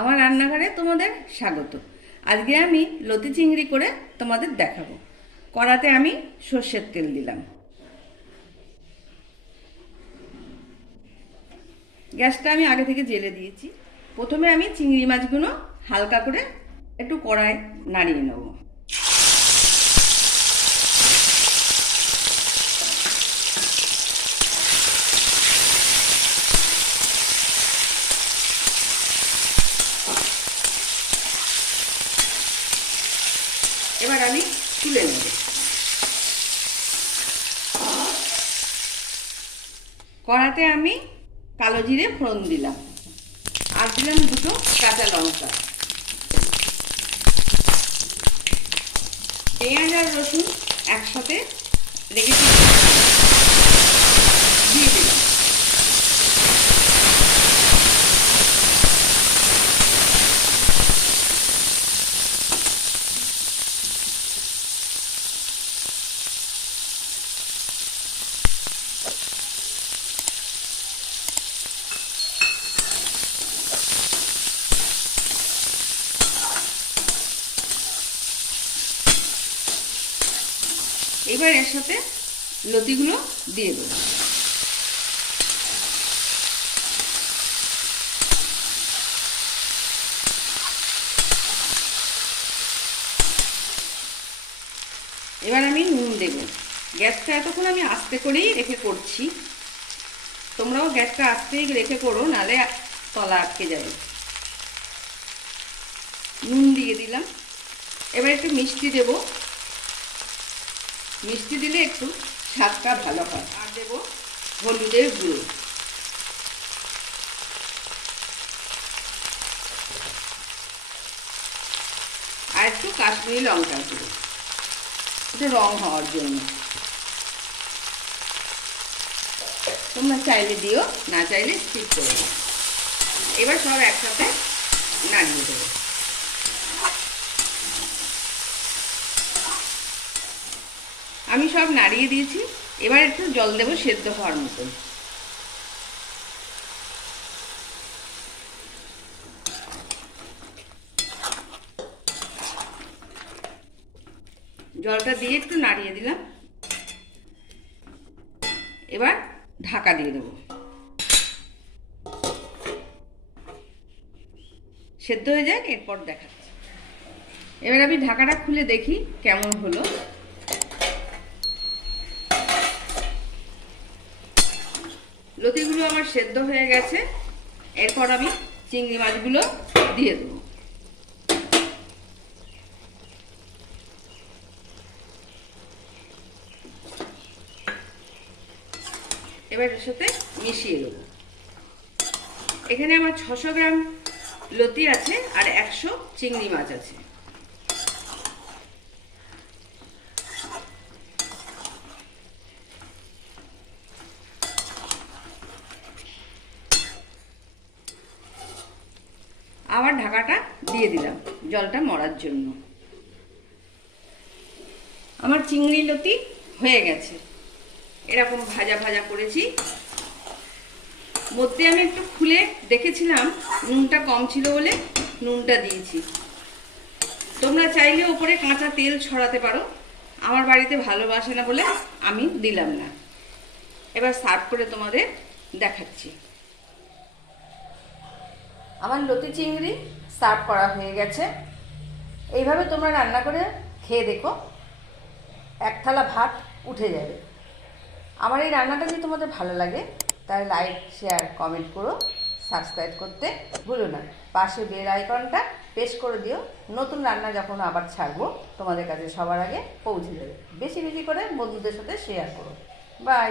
আমার রান্নাঘরে তোমাদের স্বাগত। আজকে আমি লতি চিংড়ি করে তোমাদের দেখাবো। কড়াতে আমি সর্ষের তেল দিলাম, গ্যাসটা আমি আগে থেকে জ্বেলে দিয়েছি। প্রথমে আমি চিংড়ি মাছগুলো হালকা করে একটু কড়ায় নাড়িয়ে নেব। এবার আমি তুলে নেব। কড়াতে আমি কালো জিরে ফোড়ন দিলাম, আর দিলাম দুটো কাঁচা লঙ্কা, পেঁয়াজ আর রসুন একসাথে রেখে দিয়ে দিলাম। এবার এর সাথে লতিগুলো দিয়ে দেব। এবার আমি নুন দেব। গ্যাসটা এতক্ষণ আমি আস্তে করেই রেখে করছি, তোমরাও গ্যাসটা আস্তেই রেখে করো, নাহলে তলা আটকে যাবে। নুন দিয়ে দিলাম। এবার একটু মিষ্টি দেব, মিষ্টি দিলে একটু স্বাদটা ভালো হয়। আর দেব হলুদের গুঁড়ো, আর একটু কাশ্মীরি লঙ্কার গুঁড়ো, একটু রং হওয়ার জন্য। তোমরা চাইলে দিও, না চাইলে স্কিপ করে দাও। এবার সব একসাথে নাড়িয়ে দেবো। আমি সব নাড়িয়ে দিয়েছি। এবার একটু জল দেবো সেদ্ধ হওয়ার মতন। জলটা দিয়ে একটু নাড়িয়ে দিলাম। এবার ঢাকা দিয়ে দেবো। সেদ্ধ হয়ে যায়, এরপর দেখাচ্ছি। এবার আমি ঢাকাটা খুলে দেখি কেমন হলো। লতিগুলো আমার সেদ্ধ হয়ে গেছে। এরপর আমি চিংড়ি মাছগুলো দিয়ে দেবো। এবার এর সাথে মিশিয়ে দেবো। এখানে আমার 600 গ্রাম লতি আছে আর 100 চিংড়ি মাছ আছে। আবার ঢাকাটা দিয়ে দিলাম জলটা মরার জন্য। আমার চিংড়ি লতি হয়ে গেছে। এরকম ভাজা ভাজা করেছি। মধ্যে আমি একটু খুলে দেখেছিলাম, নুনটা কম ছিল বলে নুনটা দিয়েছি। তোমরা চাইলে ওপরে কাঁচা তেল ছড়াতে পারো, আমার বাড়িতে ভালোবাসে না বলে আমি দিলাম না। এবার সার্ভ করে তোমাদের দেখাচ্ছি। আমার লতি চিংড়ি সার্ভ করা হয়ে গেছে। এইভাবে তোমরা রান্না করে খেয়ে দেখো, এক থালা ভাত উঠে যাবে। আমার এই রান্নাটা যদি তোমাদের ভালো লাগে তাহলে লাইক, শেয়ার, কমেন্ট করো। সাবস্ক্রাইব করতে ভুলো না। পাশে বেল আইকনটা প্রেস করে দিও। নতুন রান্না যখন আবার ছাড়বো তোমাদের কাছে সবার আগে পৌঁছে যাবে। বেশি বেশি করে বন্ধুদের সাথে শেয়ার করো। বাই।